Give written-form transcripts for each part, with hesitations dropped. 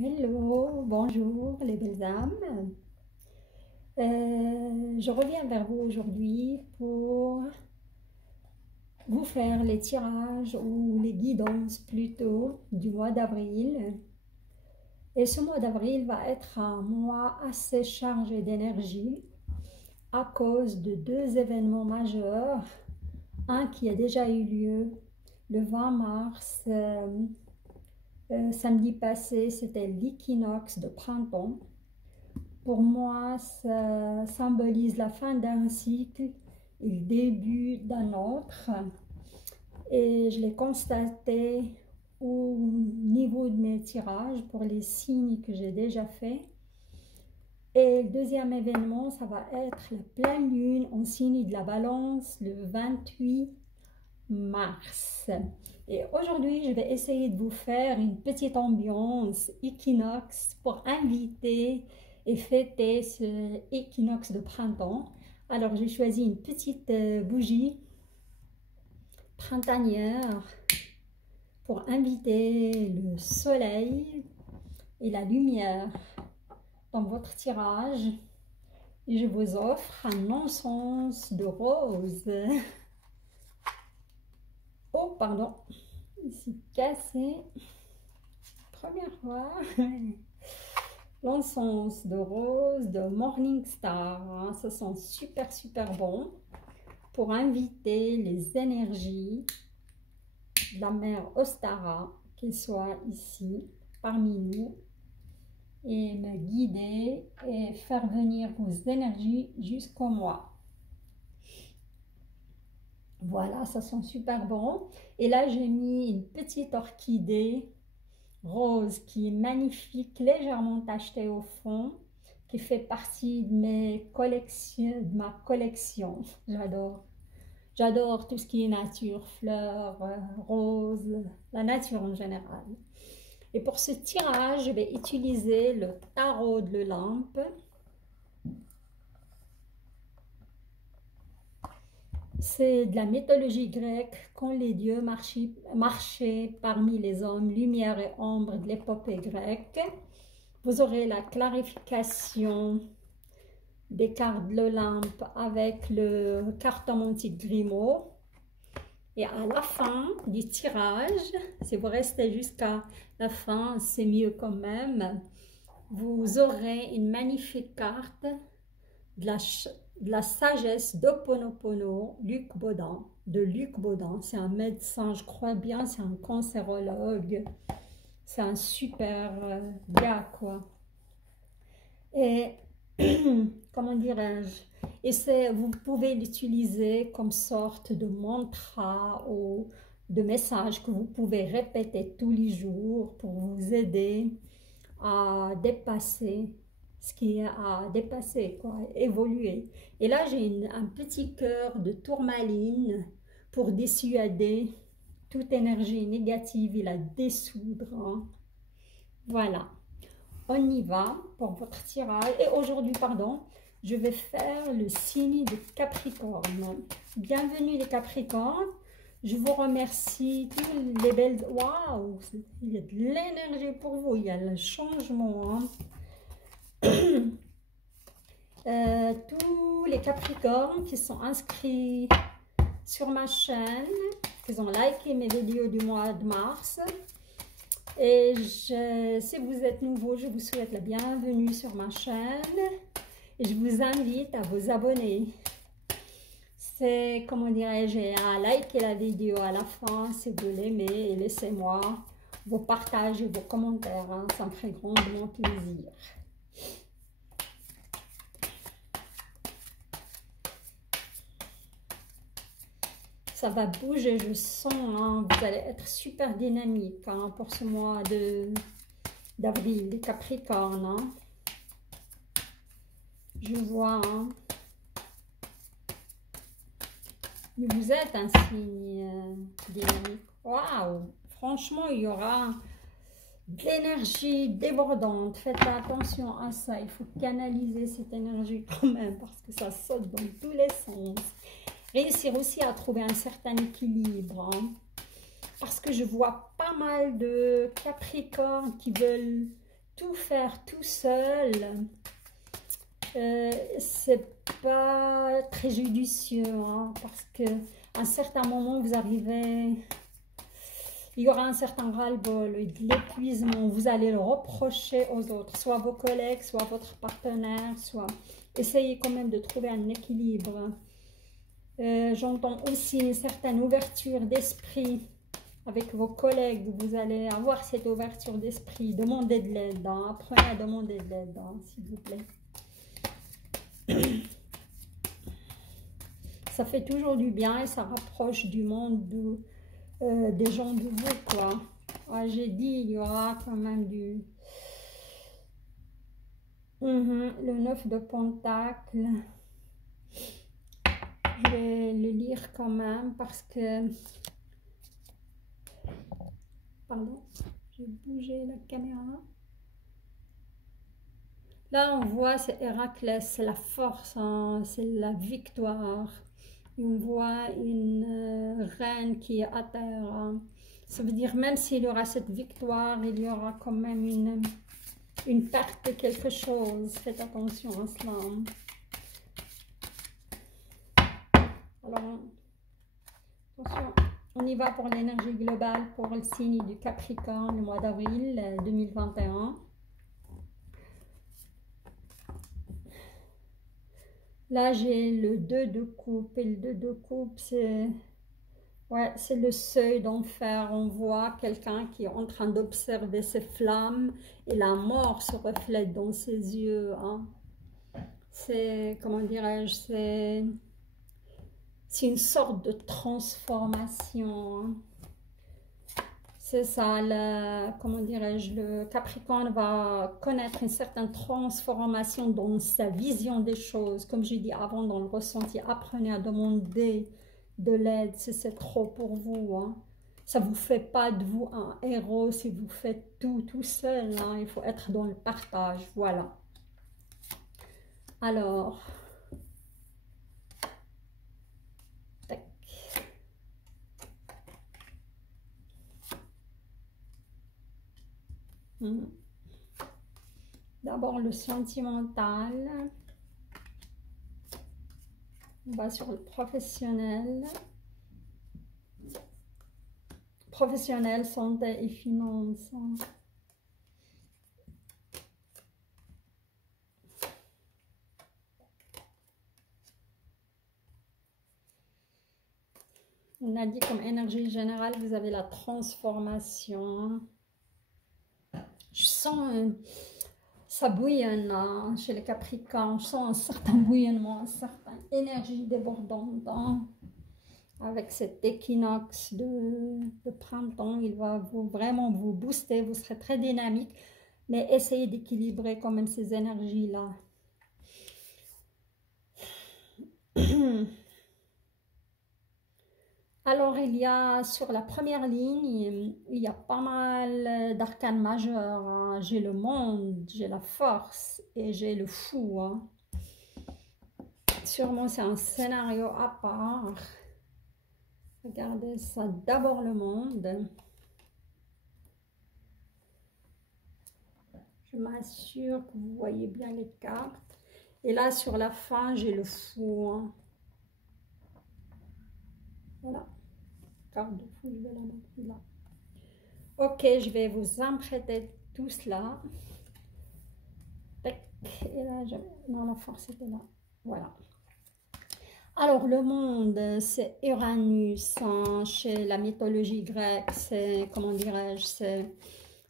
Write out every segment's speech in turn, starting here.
Hello, bonjour les belles âmes. Je reviens vers vous aujourd'hui pour vous faire les tirages ou les guidances plutôt du mois d'avril. Et ce mois d'avril va être un mois assez chargé d'énergie à cause de deux événements majeurs. Un qui a déjà eu lieu le 20 mars. Samedi passé, c'était l'équinoxe de printemps. Pour moi, ça symbolise la fin d'un cycle et le début d'un autre. Et je l'ai constaté au niveau de mes tirages pour les signes que j'ai déjà faits. Et le deuxième événement, ça va être la pleine lune en signe de la Balance le 28 mars. Et aujourd'hui, je vais essayer de vous faire une petite ambiance équinoxe pour inviter et fêter ce équinoxe de printemps. Alors, j'ai choisi une petite bougie printanière pour inviter le soleil et la lumière dans votre tirage. Et je vous offre un encens de rose. Oh, pardon, ici cassé. Première fois. L'encens de rose de Morning Star. Hein, ça sent super bon pour inviter les énergies de la mère Ostara, qu'elle soit ici parmi nous, et me guider et faire venir vos énergies jusqu'au moi. Voilà, ça sent super bon. Et là, j'ai mis une petite orchidée rose qui est magnifique, légèrement tachetée au fond, qui fait partie de ma collection. J'adore tout ce qui est nature, fleurs, roses, la nature en général. Et pour ce tirage, je vais utiliser le tarot de l'Olympe. C'est de la mythologie grecque, quand les dieux marchaient parmi les hommes, lumière et ombre de l'épopée grecque. Vous aurez la clarification des cartes de l'Olympe avec le cartomantique Grimaud. Et à la fin du tirage, si vous restez jusqu'à la fin, c'est mieux quand même, vous aurez une magnifique carte de la sagesse d'Ho'oponopono, de Luc Baudin. C'est un médecin, je crois bien, c'est un cancérologue. C'est un super gars, quoi. Et, comment dirais-je, et vous pouvez l'utiliser comme sorte de mantra ou de message que vous pouvez répéter tous les jours pour vous aider à dépasser ce qui est à dépasser, quoi, évoluer. Et là, j'ai un petit cœur de tourmaline pour dissuader toute énergie négative et la dissoudre. Hein. Voilà. On y va pour votre tirage. Et aujourd'hui, pardon, je vais faire le signe de Capricorne. Bienvenue les Capricornes. Je vous remercie, tous les belles... Waouh, il y a de l'énergie pour vous, il y a le changement. Hein. Tous les Capricornes qui sont inscrits sur ma chaîne, qui ont liké mes vidéos du mois de mars. Et si vous êtes nouveau, je vous souhaite la bienvenue sur ma chaîne et je vous invite à vous abonner. C'est, comment dirais-je, à liker la vidéo à la fin si vous l'aimez et laissez-moi vos partages et vos commentaires. Hein, ça me ferait grandement plaisir. Ça va bouger, je sens, hein, vous allez être super dynamique hein, pour ce mois d'avril, les Capricornes. Hein. Je vois, hein. Vous êtes un signe dynamique. Waouh! Franchement, il y aura de l'énergie débordante. Faites attention à ça, il faut canaliser cette énergie quand même parce que ça saute dans tous les sens. Réussir aussi à trouver un certain équilibre. Hein, parce que je vois pas mal de Capricornes qui veulent tout faire tout seul, c'est pas très judicieux, hein, parce que à un certain moment vous arrivez, il y aura un certain ras-le-bol, de l'épuisement, vous allez le reprocher aux autres, soit vos collègues, soit votre partenaire, soit essayez quand même de trouver un équilibre. J'entends aussi une certaine ouverture d'esprit avec vos collègues, vous allez avoir cette ouverture d'esprit, demandez de l'aide, hein, apprenez à demander de l'aide, hein, s'il vous plaît. Ça fait toujours du bien et ça rapproche du monde des gens de vous, quoi. Ouais, j'ai dit, il y aura quand même du... le 9 de Pentacle. Je vais le lire quand même parce que... Pardon, j'ai bougé la caméra. Là, on voit, c'est Héraclès, c'est la force, hein, c'est la victoire. Et on voit une reine qui est à terre. Hein. Ça veut dire, même s'il y aura cette victoire, il y aura quand même une perte de quelque chose. Faites attention à cela. Alors, attention, on y va pour l'énergie globale pour le signe du Capricorne, le mois d'avril 2021. Là, j'ai le 2 de coupe. Et le 2 de coupe, c'est le seuil d'enfer. On voit quelqu'un qui est en train d'observer ces flammes et la mort se reflète dans ses yeux. Hein. C'est, comment dirais-je, c'est une sorte de transformation. Hein. C'est ça, comment dirais-je, le Capricorne va connaître une certaine transformation dans sa vision des choses. Comme j'ai dit avant, dans le ressenti, apprenez à demander de l'aide si c'est trop pour vous. Hein. Ça ne vous fait pas de vous un héros si vous faites tout seul. Hein. Il faut être dans le partage, voilà. Alors... D'abord le sentimental, on va sur le professionnel, santé et finances. On a dit comme énergie générale, vous avez la transformation. Je sens, ça bouillonne hein, chez les Capricornes. Je sens un certain bouillonnement, une certaine énergie débordante. Hein. Avec cet équinoxe de printemps, il va vraiment vous booster. Vous serez très dynamique. Mais essayez d'équilibrer quand même ces énergies-là. Alors, il y a sur la première ligne, il y a pas mal d'arcanes majeurs. Hein. J'ai le monde, j'ai la force et j'ai le fou. Hein. Sûrement, c'est un scénario à part. Regardez ça. D'abord le monde. Je m'assure que vous voyez bien les cartes. Et là, sur la fin, j'ai le fou. Hein. Voilà. Carte de fou, je vais la mettre là. Ok, je vais vous emprunter tout cela. Et là, non, la force était là. Voilà. Alors, le monde, c'est Uranus. Hein, chez la mythologie grecque, c'est, comment dirais-je,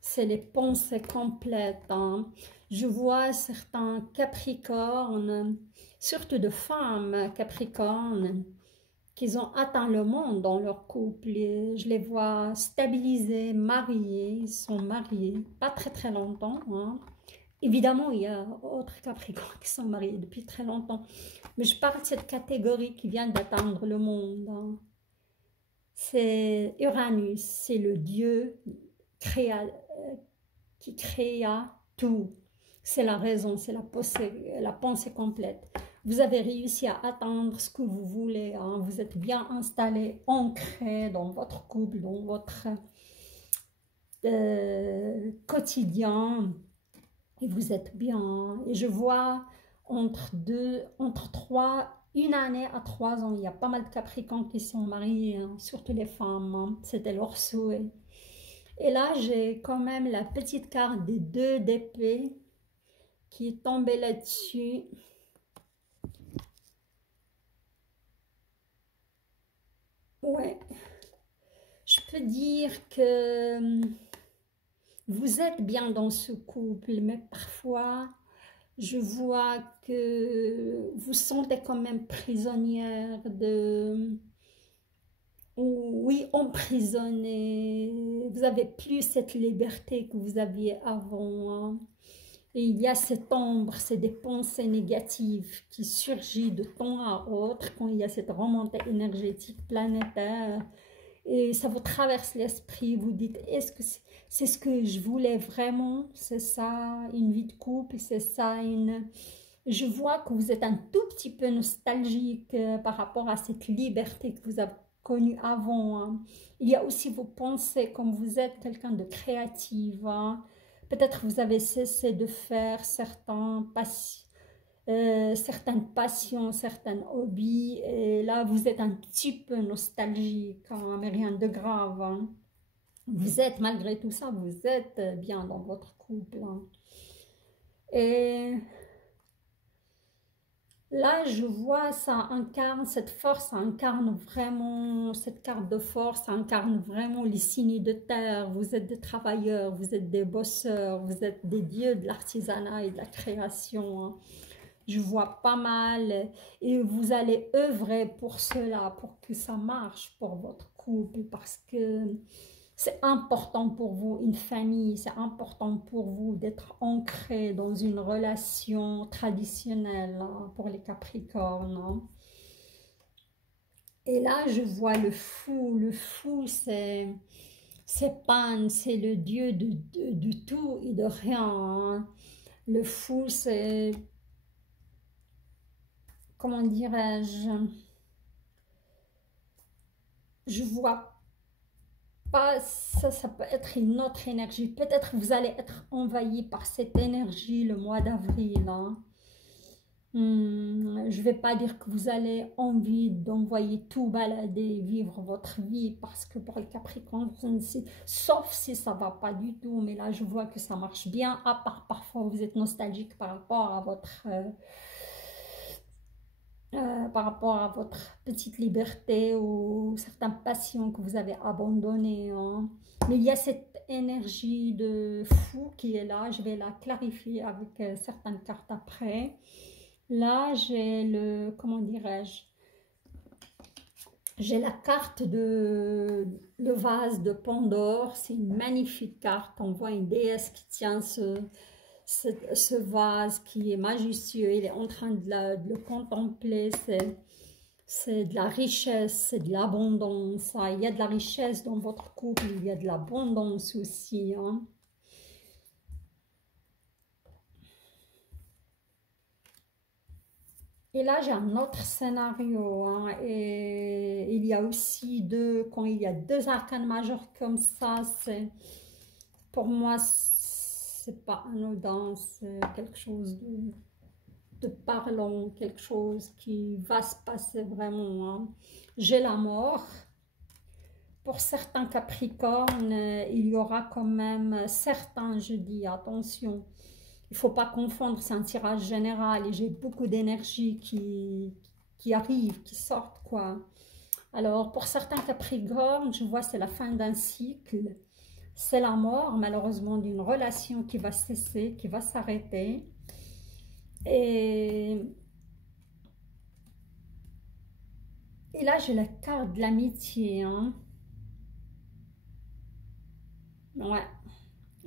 c'est les pensées complètes. Hein. Je vois certains Capricornes, surtout de femmes Capricornes, qui ont atteint le monde dans leur couple. Et je les vois stabilisés, mariés, ils sont mariés, pas très longtemps. Hein. Évidemment, il y a d'autres Capricornes qui sont mariés depuis très longtemps. Mais je parle de cette catégorie qui vient d'atteindre le monde. Hein. C'est Uranus, c'est le dieu qui créa tout. C'est la raison, c'est la pensée complète. Vous avez réussi à atteindre ce que vous voulez. Hein. Vous êtes bien installé, ancré dans votre couple, dans votre quotidien. et vous êtes bien. Et je vois entre 1 année à 3 ans, il y a pas mal de Capricornes qui sont mariés, hein, surtout les femmes, hein, c'était leur souhait. Et là, j'ai quand même la petite carte des 2 d'épée qui est tombée là-dessus. Ouais, je peux dire que vous êtes bien dans ce couple, mais parfois, je vois que vous sentez quand même prisonnière de... Oui, emprisonnée. Vous n'avez plus cette liberté que vous aviez avant, hein. Et il y a cette ombre, c'est des pensées négatives qui surgissent de temps à autre quand il y a cette remontée énergétique planétaire. Et ça vous traverse l'esprit, vous dites, est-ce que c'est ce que je voulais vraiment? C'est ça, une vie de couple, c'est ça, une... Je vois que vous êtes un tout petit peu nostalgique par rapport à cette liberté que vous avez connue avant, hein. Il y a aussi vos pensées, comme vous êtes quelqu'un de créatif, hein. Peut-être vous avez cessé de faire certaines passions, certains hobbies, et là vous êtes un petit peu nostalgique, hein, mais rien de grave, hein. Vous êtes, malgré tout ça, vous êtes bien dans votre couple, hein. Et là, je vois, ça incarne, cette force, ça incarne vraiment, cette carte de force, ça incarne vraiment les signes de terre. Vous êtes des travailleurs, vous êtes des bosseurs, vous êtes des dieux de l'artisanat et de la création, hein. Je vois pas mal et vous allez œuvrer pour cela, pour que ça marche pour votre couple, parce que c'est important pour vous, une famille, c'est important pour vous d'être ancré dans une relation traditionnelle, hein, pour les Capricornes, hein. Et là, je vois le fou c'est Pan, c'est le dieu de tout et de rien, hein. Le fou, c'est, comment dirais-je, je vois pas, ça peut être une autre énergie. Peut-être vous allez être envahi par cette énergie le mois d'avril, hein. Je vais pas dire que vous allez envie d'envoyer tout balader, vivre votre vie, parce que pour les Capricornes, sauf si ça va pas du tout, mais là je vois que ça marche bien, à part parfois vous êtes nostalgique par rapport à votre petite liberté ou certaines passions que vous avez abandonnées, hein. Mais il y a cette énergie de fou qui est là, je vais la clarifier avec certaines cartes après. Là, j'ai le, comment dirais-je, j'ai la carte de le vase de Pandore, c'est une magnifique carte, on voit une déesse qui tient ce vase qui est majestueux, il est en train de le contempler, c'est de la richesse, c'est de l'abondance, hein. Il y a de la richesse dans votre couple, il y a de l'abondance aussi, hein. Et là, j'ai un autre scénario, hein, et il y a aussi quand il y a 2 arcanes majeures comme ça, pour moi, c'est pas anodin, c'est quelque chose de parlant, quelque chose qui va se passer vraiment, hein. J'ai la mort. Pour certains Capricornes, il y aura quand même certains, je dis, attention, il ne faut pas confondre, c'est un tirage général et j'ai beaucoup d'énergie qui arrive, qui sortent, quoi. Alors, pour certains Capricornes, je vois c'est la fin d'un cycle, c'est la mort, malheureusement, d'une relation qui va cesser, qui va s'arrêter. Et là, j'ai la carte de l'amitié, hein. Ouais.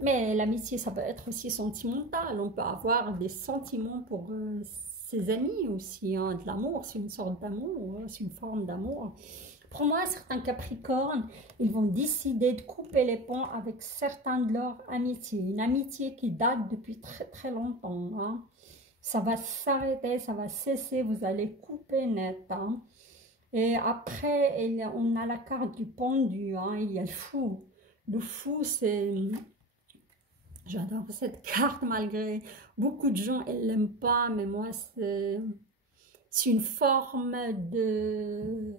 Mais l'amitié, ça peut être aussi sentimental. On peut avoir des sentiments pour ses amis aussi, hein. De l'amour, c'est une sorte d'amour, hein, c'est une forme d'amour. Pour moi, certains Capricornes, ils vont décider de couper les ponts avec certains de leurs amitiés. Une amitié qui date depuis très très longtemps, hein. Ça va s'arrêter, ça va cesser, vous allez couper net, hein. Et après, on a la carte du pendu, hein. Il y a le fou. Le fou, c'est... J'adore cette carte malgré beaucoup de gens ne l'aiment pas, mais moi c'est une forme de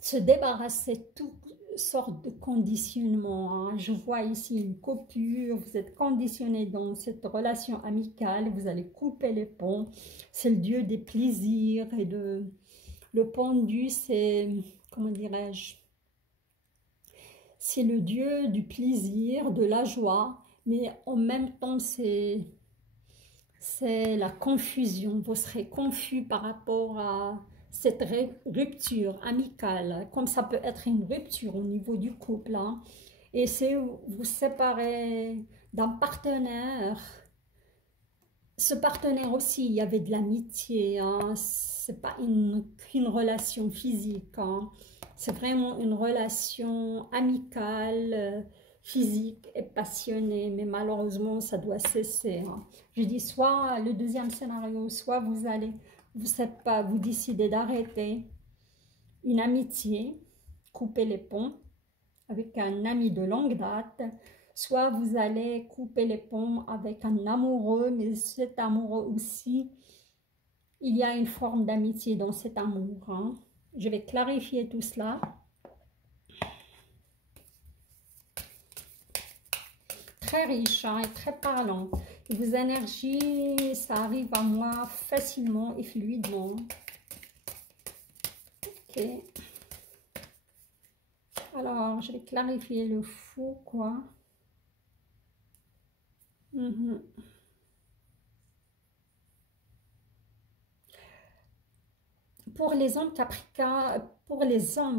se débarrasser de toutes sortes de conditionnements, hein. Je vois ici une coupure, vous êtes conditionné dans cette relation amicale, vous allez couper les ponts. C'est le dieu des plaisirs et de... Le pendu, c'est, comment dirais-je, c'est le dieu du plaisir, de la joie, mais en même temps, c'est la confusion. Vous serez confus par rapport à cette rupture amicale, comme ça peut être une rupture au niveau du couple, hein. Et c'est vous séparer d'un partenaire. Ce partenaire aussi, il y avait de l'amitié, hein. C'est pas qu'une relation physique, hein. C'est vraiment une relation amicale, physique et passionnée, mais malheureusement, ça doit cesser, hein. Je dis soit le deuxième scénario, soit vous allez, vous savez pas, vous décidez d'arrêter une amitié, couper les ponts avec un ami de longue date, soit vous allez couper les ponts avec un amoureux, mais cet amoureux aussi, il y a une forme d'amitié dans cet amour, hein. Je vais clarifier tout cela. Très riche, hein, et très parlant. Et vos énergies, ça arrive à moi facilement et fluidement. Ok. Alors, je vais clarifier le fou, quoi. Pour les hommes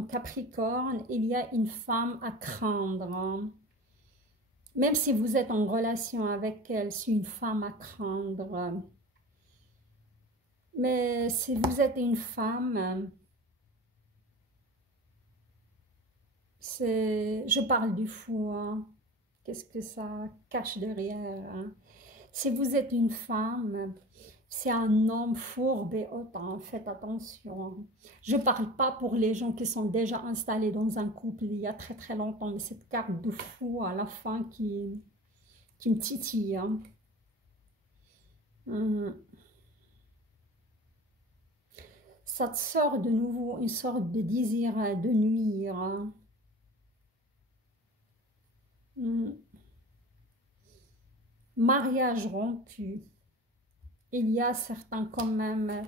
capricornes, il y a une femme à craindre, hein. Même si vous êtes en relation avec elle, c'est une femme à craindre. Mais si vous êtes une femme, je parle du fou, hein. Qu'est-ce que ça cache derrière, hein? Si vous êtes une femme, c'est un homme fourbe et autant, faites attention. Je ne parle pas pour les gens qui sont déjà installés dans un couple il y a très très longtemps, mais cette carte de fou à la fin qui me titille, hein. Ça te sort de nouveau une sorte de désir de nuire, hein. Mariage rompu. Il y a certains quand même,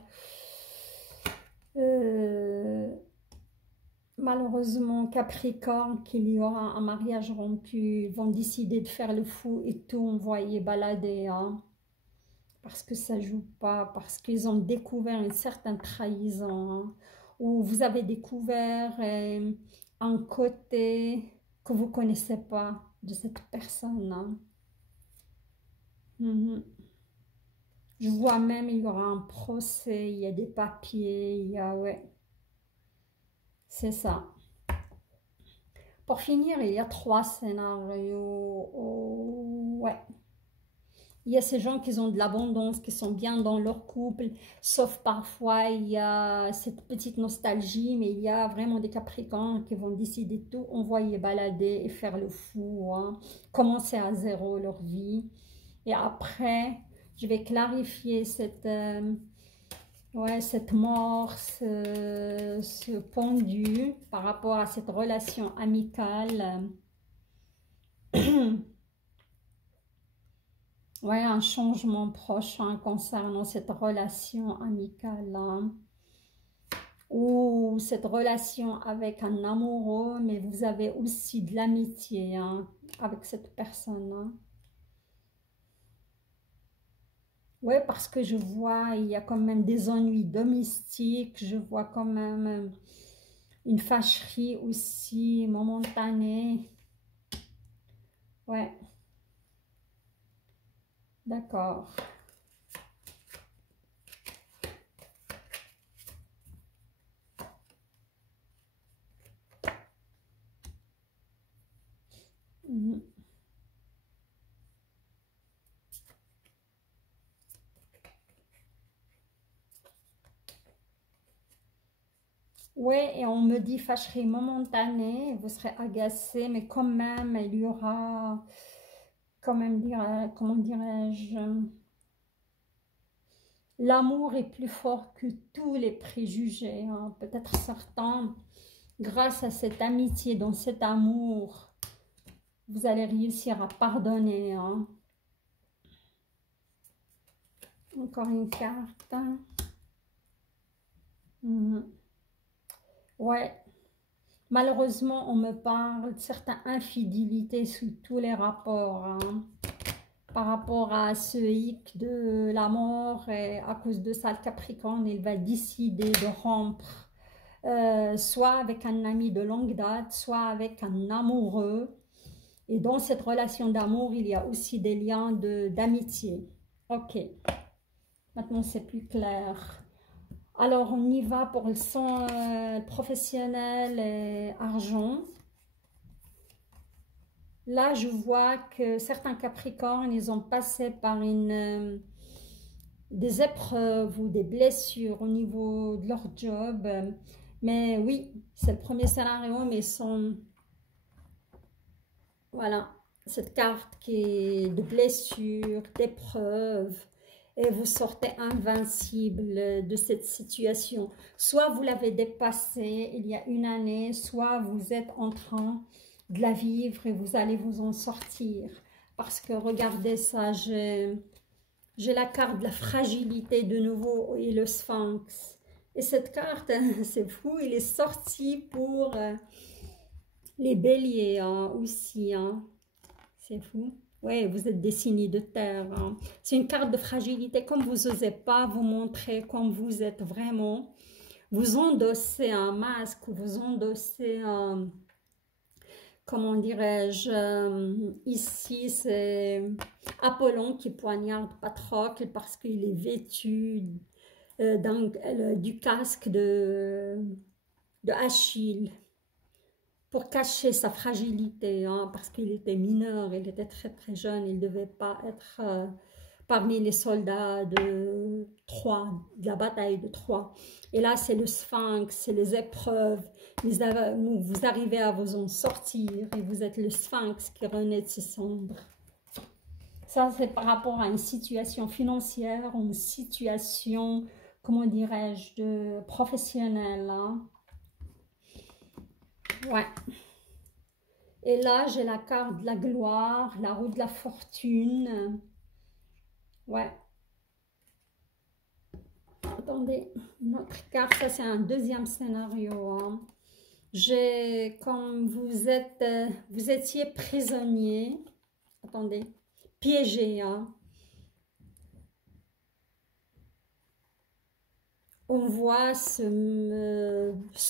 malheureusement Capricorne, qu'il y aura un mariage rompu. Ils vont décider de faire le fou et tout envoyer balader, hein, parce que ça joue pas, parce qu'ils ont découvert une certaine trahison, hein, ou vous avez découvert un côté que vous connaissez pas de cette personne, hein. Je vois même, il y aura un procès, il y a des papiers, il y a, ouais, c'est ça. Pour finir, il y a 3 scénarios, ouais. Il y a ces gens qui ont de l'abondance, qui sont bien dans leur couple, sauf parfois il y a cette petite nostalgie, mais il y a vraiment des Capricornes qui vont décider de tout envoyer balader et faire le fou, hein, commencer à zéro leur vie. Et après, je vais clarifier cette mort, ce pendu par rapport à cette relation amicale. Ouais, un changement prochain concernant cette relation amicale, hein, ou cette relation avec un amoureux, mais vous avez aussi de l'amitié, hein, avec cette personne, hein. Oui, parce que je vois, il y a quand même des ennuis domestiques, je vois quand même une fâcherie aussi momentanée. Ouais, d'accord. Ouais, et on me dit fâcherie momentanée, vous serez agacé, mais quand même, il y aura comment dirais-je, l'amour est plus fort que tous les préjugés, hein. Peut-être certains, grâce à cette amitié, dans cet amour, vous allez réussir à pardonner, hein. Encore une carte. Ouais. Malheureusement, on me parle de certaines infidélités sous tous les rapports, hein. Par rapport à ce hic de la mort, et à cause de ça, le Capricorne, il va décider de rompre, soit avec un ami de longue date, soit avec un amoureux. Et dans cette relation d'amour, il y a aussi des liens d'amitié. Ok, maintenant c'est plus clair. Alors, on y va pour le son professionnel et argent. Là, je vois que certains Capricornes, ils ont passé par des épreuves ou des blessures au niveau de leur job. Mais oui, c'est le premier scénario, mais voilà, cette carte qui est de blessures, d'épreuves. Et vous sortez invincible de cette situation. Soit vous l'avez dépassée il y a une année, soit vous êtes en train de la vivre et vous allez vous en sortir. Parce que regardez ça, j'ai la carte de la fragilité de nouveau et le sphinx. Et cette carte, c'est fou, il est sorti pour les béliers hein, aussi. Hein. C'est fou. Oui, vous êtes des signes de terre. Hein. C'est une carte de fragilité. Comme vous n'osez pas vous montrer comme vous êtes vraiment, vous endossez un masque, vous endossez un... Comment dirais-je, ici c'est Apollon qui poignarde Patrocle parce qu'il est vêtu du casque de Achille pour cacher sa fragilité, hein, parce qu'il était mineur, il était très très jeune, il ne devait pas être parmi les soldats de Troie, de la bataille de Troie. Et là c'est le sphinx, c'est les épreuves, vous arrivez à vous en sortir et vous êtes le sphinx qui renaît de ses cendres. Ça c'est par rapport à une situation financière, une situation, comment dirais-je, de professionnelle, hein. Ouais. Et là, j'ai la carte de la gloire, la roue de la fortune. Ouais. Attendez, notre carte, ça c'est un deuxième scénario. Hein. J'ai, comme vous étiez prisonnier. Attendez, piégé. Hein. On voit ce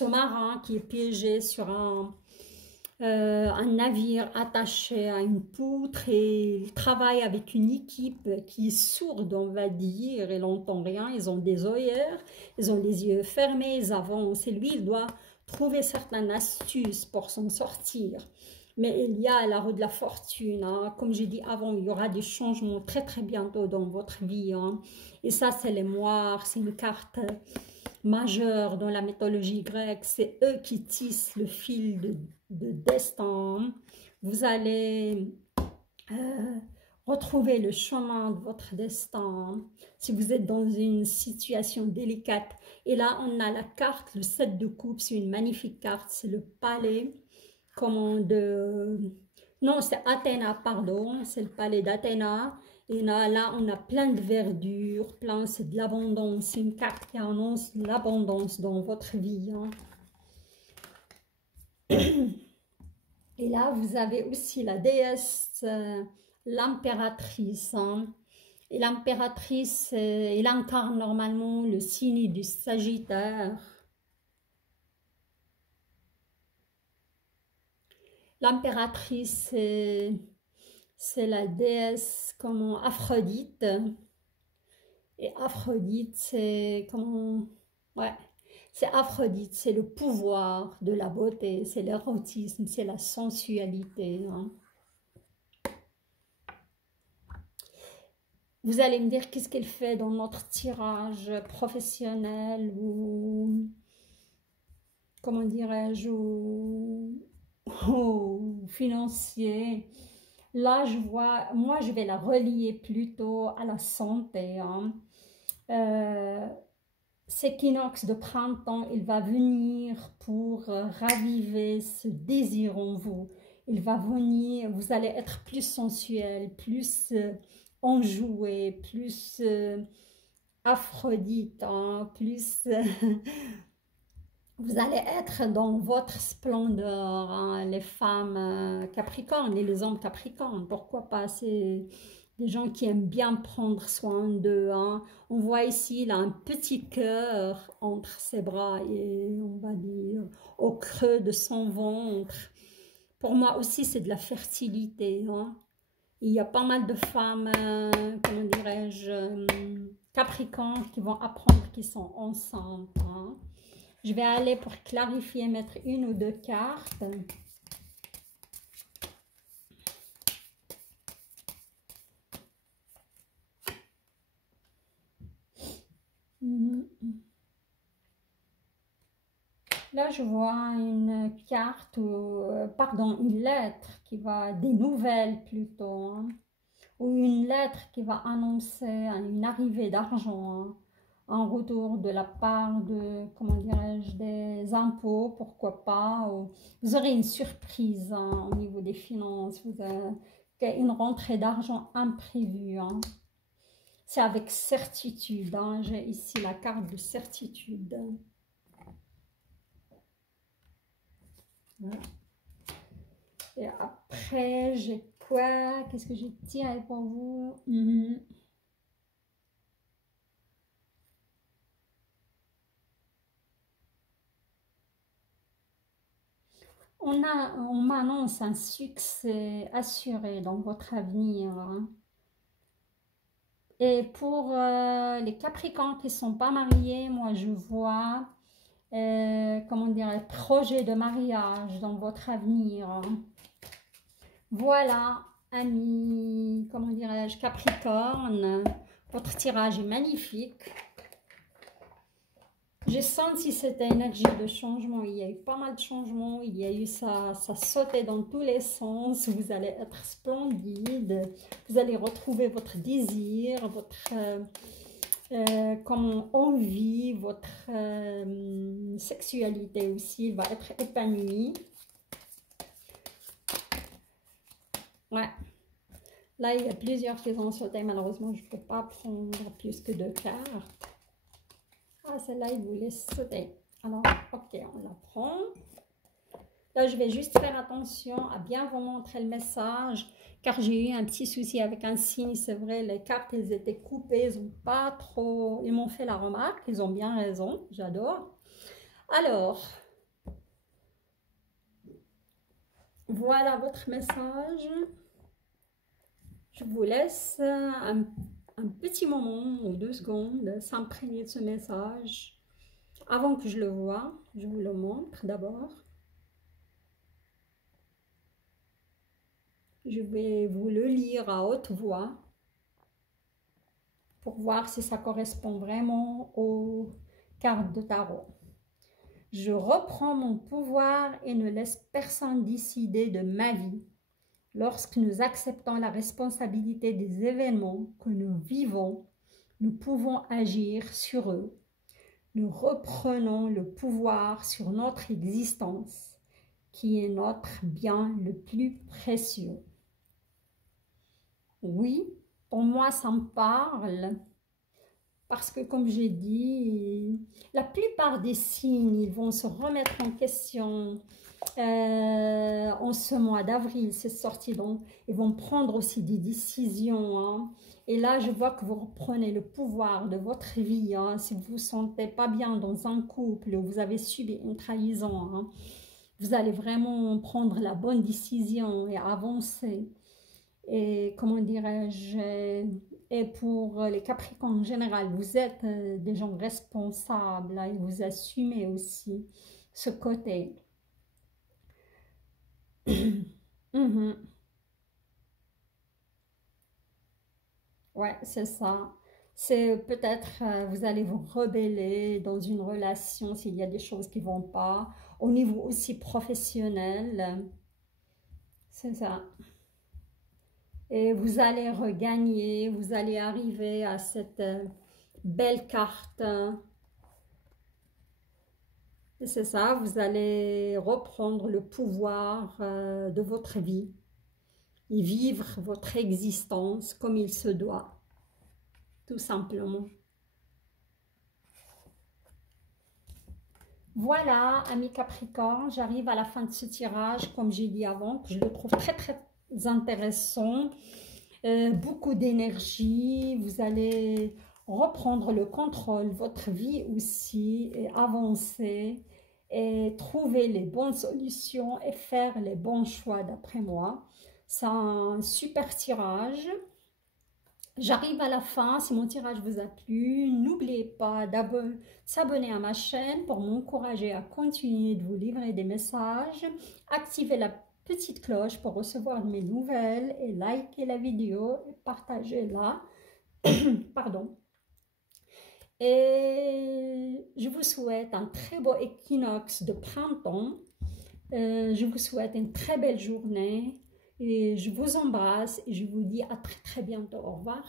marin qui est piégé sur un navire attaché à une poutre et il travaille avec une équipe qui est sourde, on va dire, ils n'entendent rien, ils ont des œillères, ils ont les yeux fermés, ils avancent et lui, il doit trouver certaines astuces pour s'en sortir. Mais il y a la roue de la fortune, hein. Comme j'ai dit avant, il y aura des changements très très bientôt dans votre vie. Hein. Et ça, c'est les moires, c'est une carte majeure dans la mythologie grecque, c'est eux qui tissent le fil de destin. Vous allez retrouver le chemin de votre destin si vous êtes dans une situation délicate. Et là, on a la carte, le 7 de coupe, c'est une magnifique carte, c'est le palais, non, c'est Athéna, pardon, c'est le palais d'Athéna. Et là, on a plein de verdure, c'est de l'abondance. C'est une carte qui annonce l'abondance dans votre vie. Hein. Et là, vous avez aussi la déesse, l'impératrice. Hein. Et l'impératrice, elle incarne normalement le signe du Sagittaire. L'impératrice, c'est la déesse comment Aphrodite. Et Aphrodite, c'est comment... Ouais, c'est Aphrodite, c'est le pouvoir de la beauté, c'est l'érotisme, c'est la sensualité. Hein. Vous allez me dire qu'est-ce qu'elle fait dans notre tirage professionnel ou... Comment dirais-je ou financier. Là, je vois, moi, je vais la relier plutôt à la santé, hein. Euh, Cet équinoxe de printemps, il va venir pour raviver ce désir en vous. Il va venir, vous allez être plus sensuel, plus enjoué, plus Aphrodite, hein, plus vous allez être dans votre splendeur, hein, les femmes capricornes et les hommes capricornes. Pourquoi pas? C'est des gens qui aiment bien prendre soin d'eux, hein. On voit ici, il a un petit cœur entre ses bras et on va dire au creux de son ventre. Pour moi aussi, c'est de la fertilité, hein. Il y a pas mal de femmes, comment dirais-je, capricornes qui vont apprendre qu'ils sont enceintes, hein. Je vais aller pour clarifier, mettre une ou deux cartes. Là, je vois une carte, ou, pardon, une lettre qui va, des nouvelles plutôt, hein, ou une lettre qui va annoncer une arrivée d'argent, hein, en retour de la part de, comment dirais-je, des impôts, pourquoi pas. Ou vous aurez une surprise, hein, au niveau des finances, vous avez une rentrée d'argent imprévue, hein. C'est avec certitude, hein. J'ai ici la carte de certitude. Voilà. Et après, j'ai quoi? Qu'est-ce que j'ai tiré pour vous? On m'annonce un succès assuré dans votre avenir, hein. Et pour les Capricornes qui ne sont pas mariés, moi je vois, comment dire, projet de mariage dans votre avenir, hein. Voilà, amis, comment dirais-je, Capricorne, votre tirage est magnifique. J'ai senti cette énergie de changement, il y a eu pas mal de changements, il y a eu ça sautait dans tous les sens, vous allez être splendide, vous allez retrouver votre désir, votre comme envie, votre sexualité aussi va être épanouie. Ouais. Là, il y a plusieurs qui ont sauté. Malheureusement, je ne peux pas prendre plus que 2 cartes. Ah, celle-là, il voulait sauter. Alors, ok, on la prend. Là, je vais juste faire attention à bien vous montrer le message, car j'ai eu un petit souci avec un signe. C'est vrai, les cartes, elles étaient coupées. Ils ont pas trop... Ils m'ont fait la remarque. Ils ont bien raison. J'adore. Alors, voilà votre message. Je vous laisse un petit moment ou 2 secondes s'imprégner de ce message. Avant que je le voie, je vous le montre d'abord. Je vais vous le lire à haute voix pour voir si ça correspond vraiment aux cartes de tarot. Je reprends mon pouvoir et ne laisse personne décider de ma vie. Lorsque nous acceptons la responsabilité des événements que nous vivons, nous pouvons agir sur eux. Nous reprenons le pouvoir sur notre existence, qui est notre bien le plus précieux. Oui, pour moi, ça me parle, parce que comme j'ai dit, la plupart des signes, ils vont se remettre en question en ce mois d'avril, c'est sorti, donc ils vont prendre aussi des décisions, hein. Et là, je vois que vous reprenez le pouvoir de votre vie, hein. Si vous ne vous sentez pas bien dans un couple, ou vous avez subi une trahison, hein, vous allez vraiment prendre la bonne décision et avancer. Et comment dirais-je, et pour les Capricornes en général, vous êtes des gens responsables, hein, et vous assumez aussi ce côté. Ouais, c'est ça. C'est peut-être, vous allez vous rebeller dans une relation s'il y a des choses qui ne vont pas. Au niveau aussi professionnel, c'est ça. et vous allez regagner, vous allez arriver à cette belle carte. Et c'est ça, vous allez reprendre le pouvoir de votre vie et vivre votre existence comme il se doit, tout simplement. Voilà, amis Capricorne, j'arrive à la fin de ce tirage, comme j'ai dit avant, que je le trouve très très intéressant. Beaucoup d'énergie, vous allez reprendre le contrôle de votre vie aussi, et avancer, et trouver les bonnes solutions et faire les bons choix d'après moi. C'est un super tirage. J'arrive à la fin, si mon tirage vous a plu, n'oubliez pas de s'abonner à ma chaîne pour m'encourager à continuer de vous livrer des messages. Activez la petite cloche pour recevoir mes nouvelles et likez la vidéo et partagez-la. Pardon. Et je vous souhaite un très beau équinoxe de printemps. Je vous souhaite une très belle journée et je vous embrasse et je vous dis à très très bientôt. Au revoir.